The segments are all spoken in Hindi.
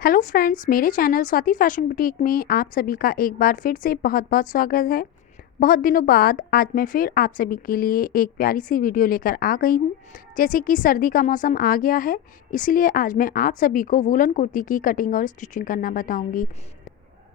हेलो फ्रेंड्स, मेरे चैनल स्वाति फैशन बुटीक में आप सभी का एक बार फिर से बहुत बहुत स्वागत है। बहुत दिनों बाद आज मैं फिर आप सभी के लिए एक प्यारी सी वीडियो लेकर आ गई हूँ। जैसे कि सर्दी का मौसम आ गया है, इसलिए आज मैं आप सभी को वूलन कुर्ती की कटिंग और स्टिचिंग करना बताऊँगी।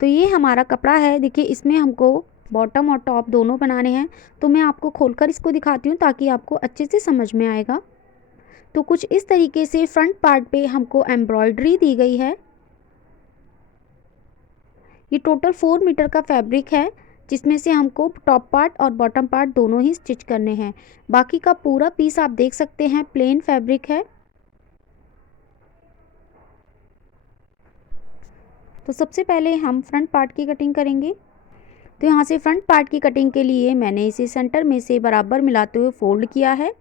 तो ये हमारा कपड़ा है, देखिए इसमें हमको बॉटम और टॉप दोनों बनाने हैं। तो मैं आपको खोलकर इसको दिखाती हूँ ताकि आपको अच्छे से समझ में आएगा। तो कुछ इस तरीके से फ्रंट पार्ट पे हमको एम्ब्रॉयडरी दी गई है। ये टोटल 4 मीटर का फैब्रिक है, जिसमें से हमको टॉप पार्ट और बॉटम पार्ट दोनों ही स्टिच करने हैं। बाकी का पूरा पीस आप देख सकते हैं प्लेन फैब्रिक है। तो सबसे पहले हम फ्रंट पार्ट की कटिंग करेंगे। तो यहाँ से फ्रंट पार्ट की कटिंग के लिए मैंने इसे सेंटर में से बराबर मिलाते हुए फोल्ड किया है।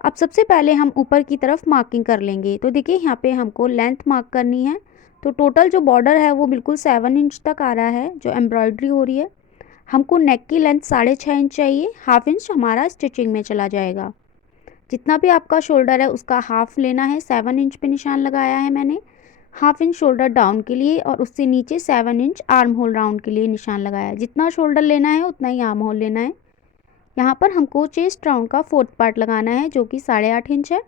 अब सबसे पहले हम ऊपर की तरफ मार्किंग कर लेंगे। तो देखिए यहाँ पे हमको लेंथ मार्क करनी है। तो टोटल जो बॉर्डर है वो बिल्कुल 7 इंच तक आ रहा है जो एम्ब्रॉयडरी हो रही है। हमको नेक की लेंथ 6.5 इंच चाहिए, हाफ इंच हमारा स्टिचिंग में चला जाएगा। जितना भी आपका शोल्डर है उसका हाफ लेना है। 7 इंच पे निशान लगाया है मैंने। हाफ इंच शोल्डर डाउन के लिए और उससे नीचे 7 इंच आर्म होल राउंड के लिए निशान लगाया है। जितना शोल्डर लेना है उतना ही आर्म होल लेना है। यहाँ पर हमको चेस्ट राउंड का 4th पार्ट लगाना है जो कि 8.5 इंच है।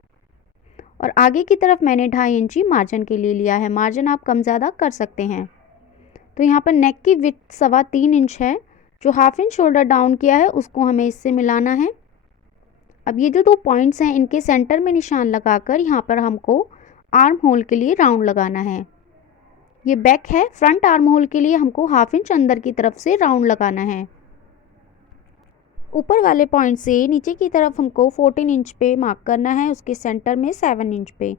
और आगे की तरफ मैंने 2.5 इंची मार्जिन के लिए लिया है। मार्जिन आप कम ज़्यादा कर सकते हैं। तो यहाँ पर नेक की विड्थ 3.25 इंच है। जो हाफ इंच शोल्डर डाउन किया है उसको हमें इससे मिलाना है। अब ये जो 2 पॉइंट्स हैं इनके सेंटर में निशान लगाकर यहाँ पर हमको आर्म होल के लिए राउंड लगाना है। ये बैक है। फ्रंट आर्म होल के लिए हमको हाफ इंच अंदर की तरफ से राउंड लगाना है। ऊपर वाले पॉइंट से नीचे की तरफ हमको 14 इंच पे मार्क करना है, उसके सेंटर में 7 इंच पे।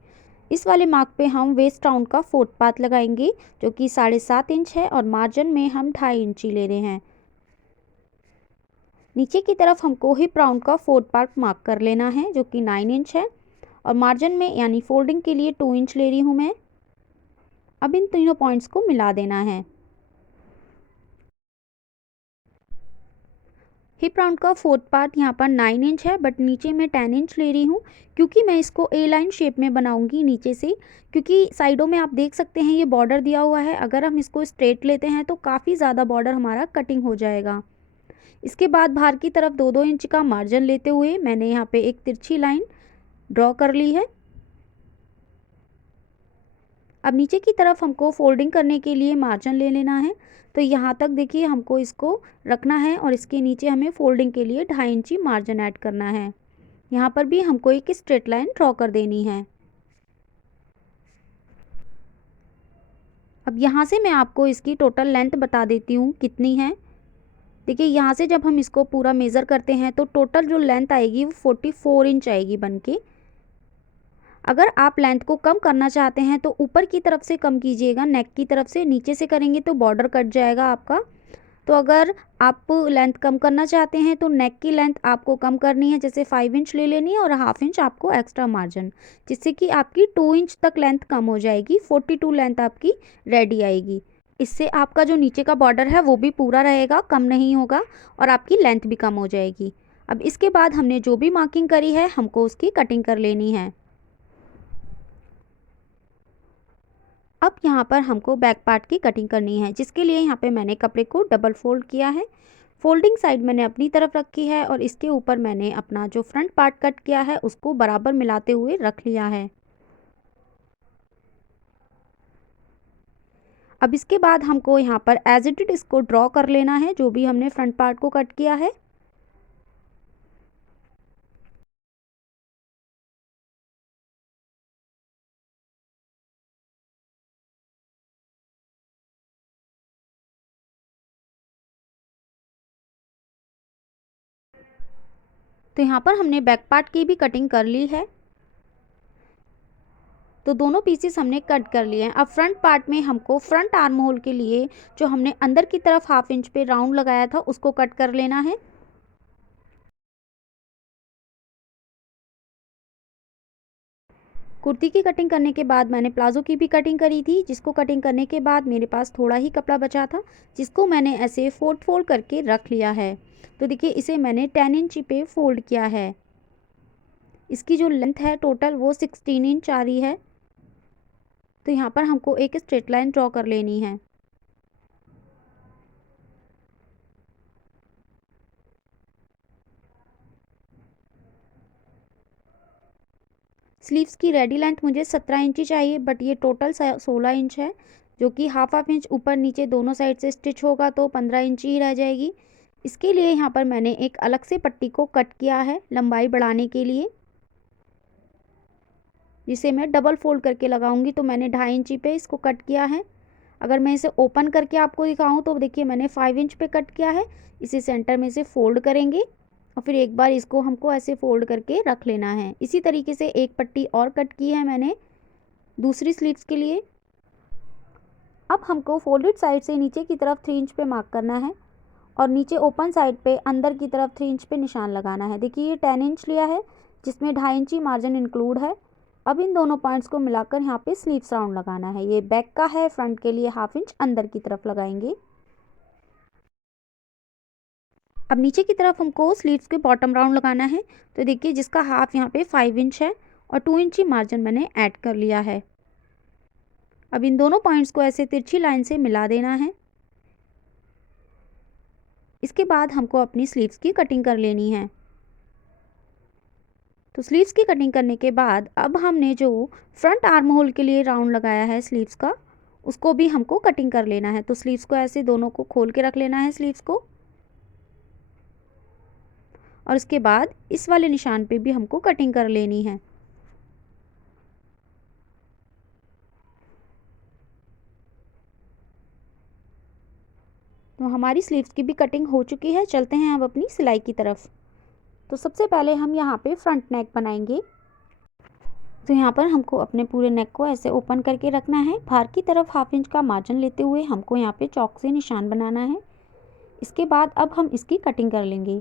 इस वाले मार्क पे हम वेस्ट राउंड का 4th पार्ट लगाएंगे जो कि 7.5 इंच है और मार्जिन में हम 2.5 इंची ले रहे हैं। नीचे की तरफ हमको हिप राउंड का 4th पार्ट मार्क कर लेना है जो कि 9 इंच है और मार्जिन में यानी फोल्डिंग के लिए 2 इंच ले रही हूँ मैं। अब इन तीनों पॉइंट्स को मिला देना है। हिप राउंड का 4th पार्ट यहाँ पर 9 इंच है बट नीचे मैं 10 इंच ले रही हूँ क्योंकि मैं इसको ए लाइन शेप में बनाऊंगी नीचे से। क्योंकि साइडों में आप देख सकते हैं ये बॉर्डर दिया हुआ है, अगर हम इसको स्ट्रेट लेते हैं तो काफ़ी ज़्यादा बॉर्डर हमारा कटिंग हो जाएगा। इसके बाद बाहर की तरफ 2-2 इंच का मार्जिन लेते हुए मैंने यहाँ पे एक तिरछी लाइन ड्रॉ कर ली है। अब नीचे की तरफ हमको फोल्डिंग करने के लिए मार्जिन ले लेना है। तो यहाँ तक देखिए हमको इसको रखना है और इसके नीचे हमें फोल्डिंग के लिए 2.5 इंची मार्जिन ऐड करना है। यहाँ पर भी हमको एक स्ट्रेट लाइन ड्रॉ कर देनी है। अब यहाँ से मैं आपको इसकी टोटल लेंथ बता देती हूँ कितनी है। देखिए यहाँ से जब हम इसको पूरा मेज़र करते हैं तो टोटल जो लेंथ आएगी वो 44 इंच आएगी बन के। अगर आप लेंथ को कम करना चाहते हैं तो ऊपर की तरफ से कम कीजिएगा, नेक की तरफ से। नीचे से करेंगे तो बॉर्डर कट जाएगा आपका। तो अगर आप लेंथ कम करना चाहते हैं तो नेक की लेंथ आपको कम करनी है, जैसे 5 इंच ले लेनी है और हाफ इंच आपको एक्स्ट्रा मार्जिन, जिससे कि आपकी 2 इंच तक लेंथ कम हो जाएगी। 42 लेंथ आपकी रेडी आएगी। इससे आपका जो नीचे का बॉर्डर है वो भी पूरा रहेगा, कम नहीं होगा और आपकी लेंथ भी कम हो जाएगी। अब इसके बाद हमने जो भी मार्किंग करी है हमको उसकी कटिंग कर लेनी है। अब यहाँ पर हमको बैक पार्ट की कटिंग करनी है, जिसके लिए यहाँ पे मैंने कपड़े को डबल फोल्ड किया है। फोल्डिंग साइड मैंने अपनी तरफ रखी है और इसके ऊपर मैंने अपना जो फ्रंट पार्ट कट किया है उसको बराबर मिलाते हुए रख लिया है। अब इसके बाद हमको यहाँ पर एज इट इज इसको ड्रॉ कर लेना है, जो भी हमने फ्रंट पार्ट को कट किया है। तो यहाँ पर हमने बैक पार्ट की भी कटिंग कर ली है। तो दोनों पीसेस हमने कट कर लिए हैं। अब फ्रंट पार्ट में हमको फ्रंट आर्म होल के लिए जो हमने अंदर की तरफ हाफ इंच पे राउंड लगाया था उसको कट कर लेना है। कुर्ती की कटिंग करने के बाद मैंने प्लाज़ो की भी कटिंग करी थी, जिसको कटिंग करने के बाद मेरे पास थोड़ा ही कपड़ा बचा था, जिसको मैंने ऐसे फोल्ड करके रख लिया है। तो देखिए इसे मैंने 10 इंच पे फोल्ड किया है। इसकी जो लेंथ है टोटल वो 16 इंच आ रही है। तो यहाँ पर हमको एक स्ट्रेट लाइन ड्रॉ कर लेनी है। स्लीव्स की रेडी लेंथ मुझे 17 इंची चाहिए, बट ये टोटल 16 इंच है, जो कि हाफ इंच ऊपर नीचे दोनों साइड से स्टिच होगा तो 15 इंची ही रह जाएगी। इसके लिए यहाँ पर मैंने एक अलग से पट्टी को कट किया है लंबाई बढ़ाने के लिए, जिसे मैं डबल फोल्ड करके लगाऊंगी। तो मैंने 2.5 इंची पे इसको कट किया है। अगर मैं इसे ओपन करके आपको दिखाऊं तो देखिए मैंने 5 इंच पे कट किया है। इसे सेंटर में से फोल्ड करेंगे और फिर एक बार इसको हमको ऐसे फोल्ड करके रख लेना है। इसी तरीके से एक पट्टी और कट की है मैंने दूसरी स्लीव्स के लिए। अब हमको फोल्डेड साइड से नीचे की तरफ 3 इंच पे मार्क करना है और नीचे ओपन साइड पे अंदर की तरफ 3 इंच पे निशान लगाना है। देखिए ये 10 इंच लिया है, जिसमें 2.5 इंची मार्जिन इंक्लूड है। अब इन दोनों पॉइंट्स को मिलाकर यहाँ पे स्लीव्स राउंड लगाना है। ये बैक का है, फ्रंट के लिए 1/2 इंच अंदर की तरफ लगाएंगे। अब नीचे की तरफ हमको स्लीव्स के बॉटम राउंड लगाना है। तो देखिए जिसका हाफ यहाँ पे 5 इंच है और 2 इंची मार्जिन मैंने ऐड कर लिया है। अब इन दोनों पॉइंट्स को ऐसे तिरछी लाइन से मिला देना है। इसके बाद हमको अपनी स्लीव्स की कटिंग कर लेनी है। तो स्लीव्स की कटिंग करने के बाद अब हमने जो फ्रंट आर्म होल के लिए राउंड लगाया है स्लीव्स का, उसको भी हमको कटिंग कर लेना है। तो स्लीव्स को ऐसे दोनों को खोल के रख लेना है स्लीव्स को, और इसके बाद इस वाले निशान पे भी हमको कटिंग कर लेनी है। तो हमारी स्लीव्स की भी कटिंग हो चुकी है। चलते हैं अब अपनी सिलाई की तरफ। तो सबसे पहले हम यहाँ पे फ्रंट नेक बनाएंगे। तो यहाँ पर हमको अपने पूरे नेक को ऐसे ओपन करके रखना है। बाहर की तरफ 1/2 इंच का मार्जिन लेते हुए हमको यहाँ पे चॉक से निशान बनाना है। इसके बाद अब हम इसकी कटिंग कर लेंगे।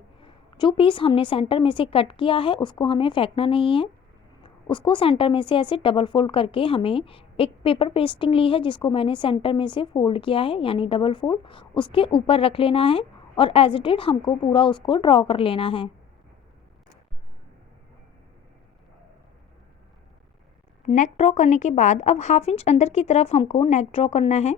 जो पीस हमने सेंटर में से कट किया है उसको हमें फेंकना नहीं है। उसको सेंटर में से ऐसे डबल फोल्ड करके हमें एक पेपर पेस्टिंग ली है, जिसको मैंने सेंटर में से फोल्ड किया है यानी डबल फोल्ड, उसके ऊपर रख लेना है और एज इट इज हमको पूरा उसको ड्रॉ कर लेना है। नेक ड्रॉ करने के बाद अब 1/2 इंच अंदर की तरफ हमको नेक ड्रॉ करना है।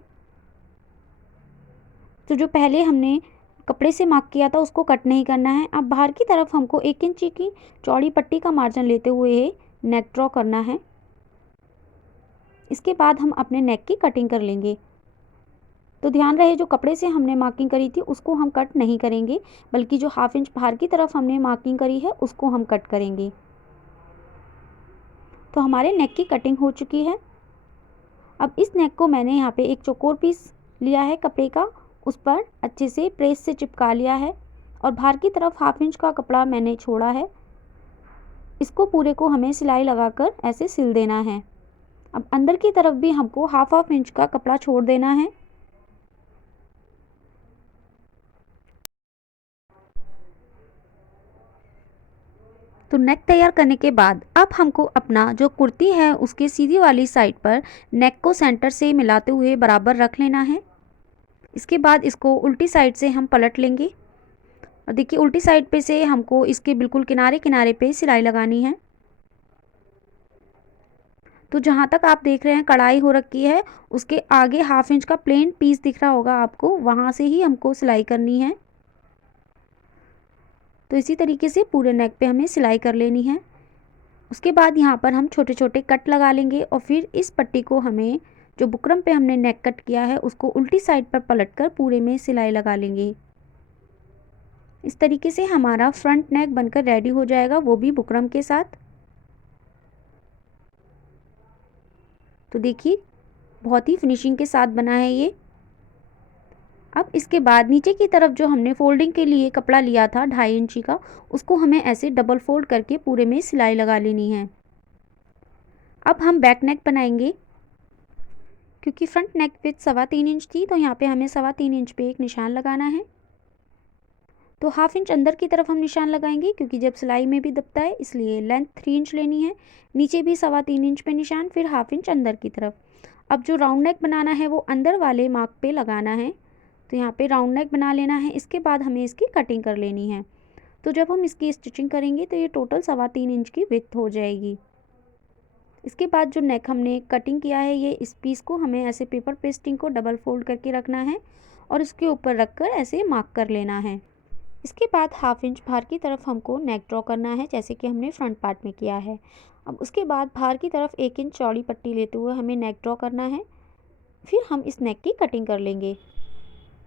तो जो पहले हमने कपड़े से मार्क किया था उसको कट नहीं करना है। अब बाहर की तरफ हमको 1 इंच की चौड़ी पट्टी का मार्जिन लेते हुए नेक ड्रॉ करना है। इसके बाद हम अपने नेक की कटिंग कर लेंगे। तो ध्यान रहे जो कपड़े से हमने मार्किंग करी थी उसको हम कट नहीं करेंगे, बल्कि जो 1/2 इंच बाहर की तरफ हमने मार्किंग करी है उसको हम कट करेंगे। तो हमारे नेक की कटिंग हो चुकी है। अब इस नेक को मैंने यहाँ पे एक चौकोर पीस लिया है कपड़े का, उस पर अच्छे से प्रेस से चिपका लिया है और बाहर की तरफ 1/2 इंच का कपड़ा मैंने छोड़ा है। इसको पूरे को हमें सिलाई लगाकर ऐसे सिल देना है। अब अंदर की तरफ भी हमको 1/2 इंच का कपड़ा छोड़ देना है। तो नेक तैयार करने के बाद अब हमको अपना जो कुर्ती है उसके सीधी वाली साइड पर नेक को सेंटर से मिलाते हुए बराबर रख लेना है। इसके बाद इसको उल्टी साइड से हम पलट लेंगे और देखिए उल्टी साइड पे से हमको इसके बिल्कुल किनारे किनारे पे सिलाई लगानी है। तो जहाँ तक आप देख रहे हैं कढ़ाई हो रखी है, उसके आगे 1/2 इंच का प्लेन पीस दिख रहा होगा आपको, वहाँ से ही हमको सिलाई करनी है। तो इसी तरीके से पूरे नेक पे हमें सिलाई कर लेनी है। उसके बाद यहाँ पर हम छोटे छोटे कट लगा लेंगे और फिर इस पट्टी को हमें जो बुकरम पे हमने नेक कट किया है उसको उल्टी साइड पर पलटकर पूरे में सिलाई लगा लेंगे। इस तरीके से हमारा फ्रंट नेक बनकर रेडी हो जाएगा, वो भी बुकरम के साथ। तो देखिए बहुत ही फिनिशिंग के साथ बना है ये। अब इसके बाद नीचे की तरफ जो हमने फोल्डिंग के लिए कपड़ा लिया था 2.5 इंची का, उसको हमें ऐसे डबल फोल्ड करके पूरे में सिलाई लगा लेनी है। अब हम बैक नेक बनाएंगे। क्योंकि फ्रंट नेक विड्थ 3.25 इंच थी, तो यहाँ पे हमें 3.25 इंच पे एक निशान लगाना है। तो 1/2 इंच अंदर की तरफ हम निशान लगाएंगे, क्योंकि जब सिलाई में भी दबता है इसलिए लेंथ 3 इंच लेनी है। नीचे भी 3.25 इंच पे निशान, फिर 1/2 इंच अंदर की तरफ। अब जो राउंड नेक बनाना है वो अंदर वाले मार्क पे लगाना है। तो यहाँ पे राउंड नेक बना लेना है। इसके बाद हमें इसकी कटिंग कर लेनी है। तो जब हम इसकी स्टिचिंग करेंगे तो ये टोटल 3.25 इंच की विड्थ हो जाएगी। इसके बाद जो नेक हमने कटिंग किया है, ये इस पीस को हमें ऐसे पेपर पेस्टिंग को डबल फोल्ड करके रखना है और इसके ऊपर रखकर ऐसे मार्क कर लेना है। इसके बाद 1/2 इंच बाहर की तरफ हमको नेक ड्रॉ करना है, जैसे कि हमने फ्रंट पार्ट में किया है। अब उसके बाद बाहर की तरफ 1 इंच चौड़ी पट्टी लेते हुए हमें नेक ड्रॉ करना है। फिर हम इस नेक की कटिंग कर लेंगे।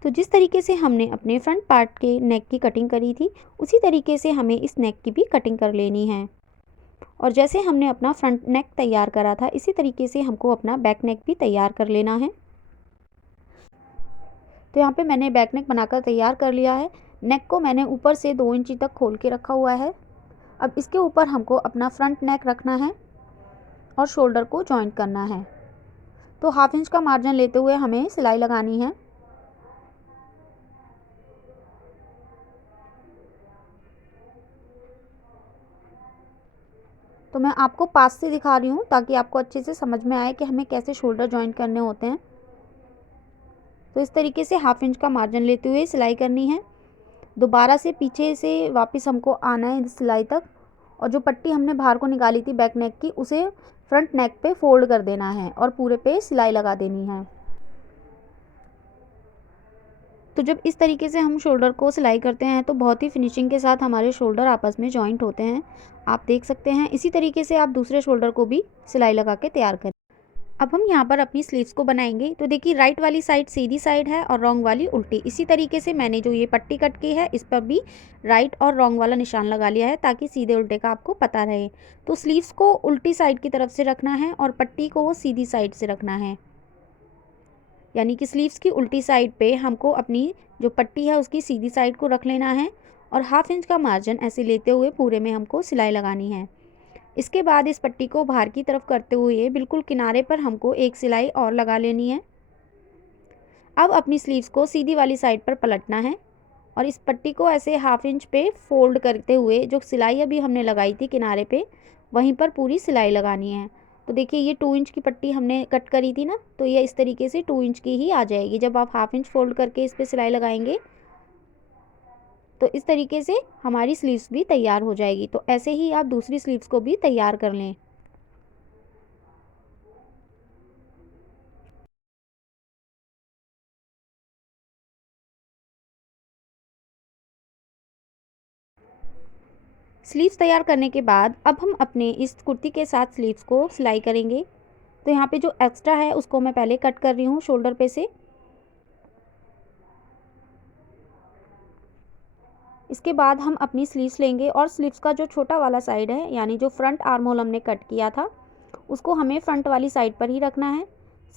तो जिस तरीके से हमने अपने फ्रंट पार्ट के नेक की कटिंग करी थी, उसी तरीके से हमें इस नेक की भी कटिंग कर लेनी है। और जैसे हमने अपना फ्रंट नेक तैयार करा था, इसी तरीके से हमको अपना बैक नेक भी तैयार कर लेना है। तो यहाँ पे मैंने बैक नेक बनाकर तैयार कर लिया है। नेक को मैंने ऊपर से 2 इंची तक खोल के रखा हुआ है। अब इसके ऊपर हमको अपना फ्रंट नेक रखना है और शोल्डर को जॉइंट करना है। तो 1/2 इंच का मार्जिन लेते हुए हमें सिलाई लगानी है। तो मैं आपको पास से दिखा रही हूँ ताकि आपको अच्छे से समझ में आए कि हमें कैसे शोल्डर जॉइंट करने होते हैं। तो इस तरीके से 1/2 इंच का मार्जिन लेते हुए सिलाई करनी है। दोबारा से पीछे से वापस हमको आना है इस सिलाई तक, और जो पट्टी हमने बाहर को निकाली थी बैक नेक की, उसे फ्रंट नेक पे फोल्ड कर देना है और पूरे पे सिलाई लगा देनी है। तो जब इस तरीके से हम शोल्डर को सिलाई करते हैं तो बहुत ही फिनिशिंग के साथ हमारे शोल्डर आपस में जॉइंट होते हैं, आप देख सकते हैं। इसी तरीके से आप दूसरे शोल्डर को भी सिलाई लगा के तैयार करें। अब हम यहाँ पर अपनी स्लीव्स को बनाएंगे। तो देखिए, राइट वाली साइड सीधी साइड है और रॉन्ग वाली उल्टी। इसी तरीके से मैंने जो ये पट्टी कट की है, इस पर भी राइट और रॉन्ग वाला निशान लगा लिया है ताकि सीधे उल्टे का आपको पता रहे। तो स्लीव्स को उल्टी साइड की तरफ से रखना है और पट्टी को सीधी साइड से रखना है, यानी कि स्लीव्स की उल्टी साइड पे हमको अपनी जो पट्टी है उसकी सीधी साइड को रख लेना है और 1/2 इंच का मार्जिन ऐसे लेते हुए पूरे में हमको सिलाई लगानी है। इसके बाद इस पट्टी को बाहर की तरफ करते हुए बिल्कुल किनारे पर हमको एक सिलाई और लगा लेनी है। अब अपनी स्लीव्स को सीधी वाली साइड पर पलटना है और इस पट्टी को ऐसे 1/2 इंच पे फोल्ड करते हुए जो सिलाई अभी हमने लगाई थी किनारे पे, वहीं पर पूरी सिलाई लगानी है। तो देखिए, ये 2 इंच की पट्टी हमने कट करी थी ना, तो ये इस तरीके से 2 इंच की ही आ जाएगी। जब आप 1/2 इंच फोल्ड करके इस पर सिलाई लगाएंगे तो इस तरीके से हमारी स्लीव्स भी तैयार हो जाएगी। तो ऐसे ही आप दूसरी स्लीव्स को भी तैयार कर लें। स्लीव्स तैयार करने के बाद अब हम अपने इस कुर्ती के साथ स्लीव्स को सिलाई करेंगे। तो यहाँ पे जो एक्स्ट्रा है उसको मैं पहले कट कर रही हूँ शोल्डर पे से। इसके बाद हम अपनी स्लीव्स लेंगे और स्लीव्स का जो छोटा वाला साइड है, यानी जो फ्रंट आर्म होल हमने कट किया था, उसको हमें फ्रंट वाली साइड पर ही रखना है।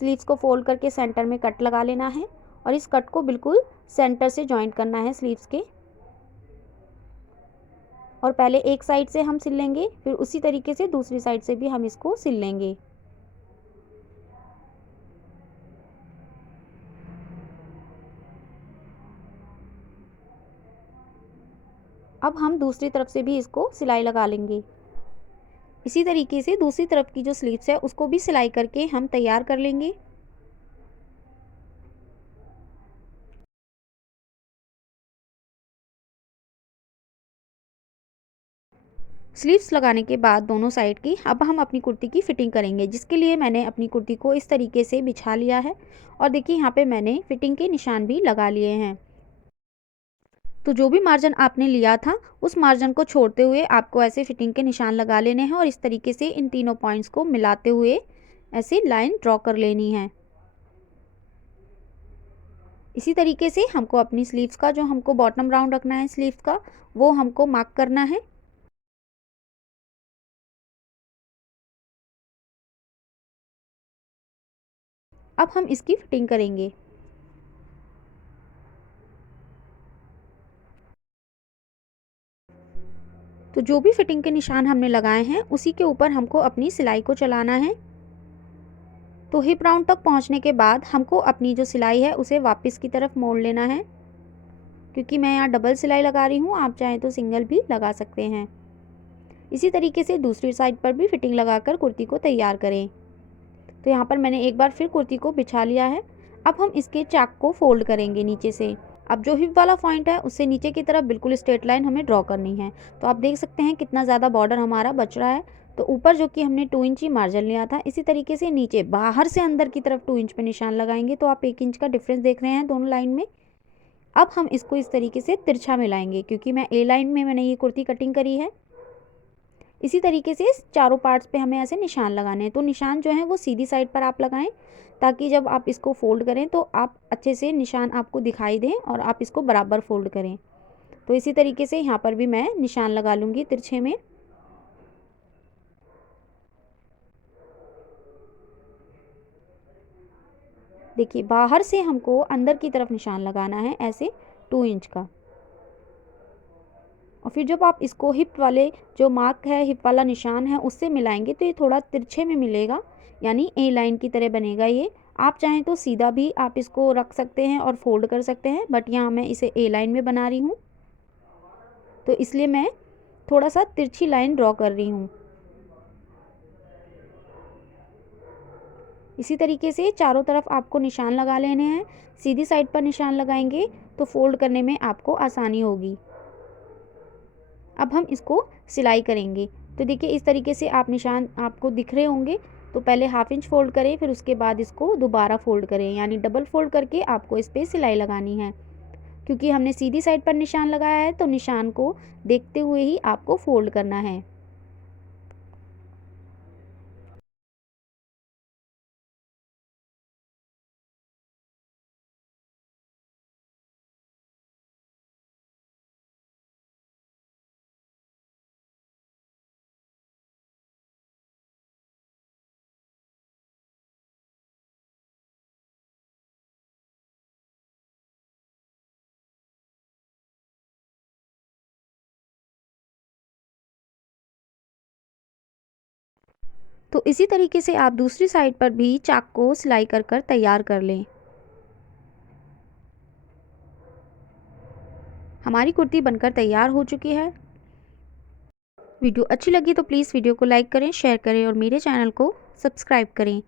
स्लीव्स को फोल्ड करके सेंटर में कट लगा लेना है और इस कट को बिल्कुल सेंटर से जॉइंट करना है स्लीव्स के। और पहले एक साइड से हम सिल लेंगे, फिर उसी तरीके से दूसरी साइड से भी हम इसको सिल लेंगे। अब हम दूसरी तरफ से भी इसको सिलाई लगा लेंगे। इसी तरीके से दूसरी तरफ की जो स्लीव्स है उसको भी सिलाई करके हम तैयार कर लेंगे। स्लीव्स लगाने के बाद दोनों साइड की अब हम अपनी कुर्ती की फिटिंग करेंगे, जिसके लिए मैंने अपनी कुर्ती को इस तरीके से बिछा लिया है और देखिए यहाँ पे मैंने फिटिंग के निशान भी लगा लिए हैं। तो जो भी मार्जिन आपने लिया था उस मार्जिन को छोड़ते हुए आपको ऐसे फिटिंग के निशान लगा लेने हैं और इस तरीके से इन तीनों पॉइंट्स को मिलाते हुए ऐसे लाइन ड्रॉ कर लेनी है। इसी तरीके से हमको अपनी स्लीव्स का जो हमको बॉटम राउंड रखना है स्लीव्स का, वो हमको मार्क करना है। अब हम इसकी फिटिंग करेंगे। तो जो भी फिटिंग के निशान हमने लगाए हैं उसी के ऊपर हमको अपनी सिलाई को चलाना है। तो हिप राउंड तक पहुंचने के बाद हमको अपनी जो सिलाई है उसे वापस की तरफ मोड़ लेना है, क्योंकि मैं यहाँ डबल सिलाई लगा रही हूँ, आप चाहें तो सिंगल भी लगा सकते हैं। इसी तरीके से दूसरी साइड पर भी फिटिंग लगाकर कुर्ती को तैयार करें। तो यहाँ पर मैंने एक बार फिर कुर्ती को बिछा लिया है। अब हम इसके चाक को फोल्ड करेंगे नीचे से। अब जो हिप वाला पॉइंट है उससे नीचे की तरफ बिल्कुल स्ट्रेट लाइन हमें ड्रॉ करनी है। तो आप देख सकते हैं कितना ज़्यादा बॉर्डर हमारा बच रहा है। तो ऊपर जो कि हमने 2 इंच ही मार्जिन लिया था, इसी तरीके से नीचे बाहर से अंदर की तरफ 2 इंच पे निशान लगाएंगे। तो आप 1 इंच का डिफरेंस देख रहे हैं दोनों लाइन में। अब हम इसको इस तरीके से तिरछा मिलाएंगे, क्योंकि मैं ए लाइन में मैंने ये कुर्ती कटिंग करी है। इसी तरीके से चारों पार्ट्स पे हमें ऐसे निशान लगाने हैं। तो निशान जो है वो सीधी साइड पर आप लगाएं, ताकि जब आप इसको फोल्ड करें तो आप अच्छे से निशान आपको दिखाई दें और आप इसको बराबर फोल्ड करें। तो इसी तरीके से यहाँ पर भी मैं निशान लगा लूँगी तिरछे में। देखिए बाहर से हमको अंदर की तरफ निशान लगाना है ऐसे 2 इंच का। और फिर जब आप इसको हिप वाले जो मार्क है, हिप वाला निशान है, उससे मिलाएंगे तो ये थोड़ा तिरछे में मिलेगा, यानी ए लाइन की तरह बनेगा ये। आप चाहें तो सीधा भी आप इसको रख सकते हैं और फोल्ड कर सकते हैं, बट यहाँ मैं इसे ए लाइन में बना रही हूँ, तो इसलिए मैं थोड़ा सा तिरछी लाइन ड्रॉ कर रही हूँ। इसी तरीके से चारों तरफ आपको निशान लगा लेने हैं। सीधी साइड पर निशान लगाएंगे तो फोल्ड करने में आपको आसानी होगी। अब हम इसको सिलाई करेंगे। तो देखिए इस तरीके से आप निशान आपको दिख रहे होंगे। तो पहले हाफ इंच फोल्ड करें, फिर उसके बाद इसको दोबारा फोल्ड करें, यानी डबल फोल्ड करके आपको इस पर सिलाई लगानी है। क्योंकि हमने सीधी साइड पर निशान लगाया है तो निशान को देखते हुए ही आपको फोल्ड करना है। तो इसी तरीके से आप दूसरी साइड पर भी चाक को सिलाई कर कर तैयार कर लें। हमारी कुर्ती बनकर तैयार हो चुकी है। वीडियो अच्छी लगी तो प्लीज़ वीडियो को लाइक करें, शेयर करें और मेरे चैनल को सब्सक्राइब करें।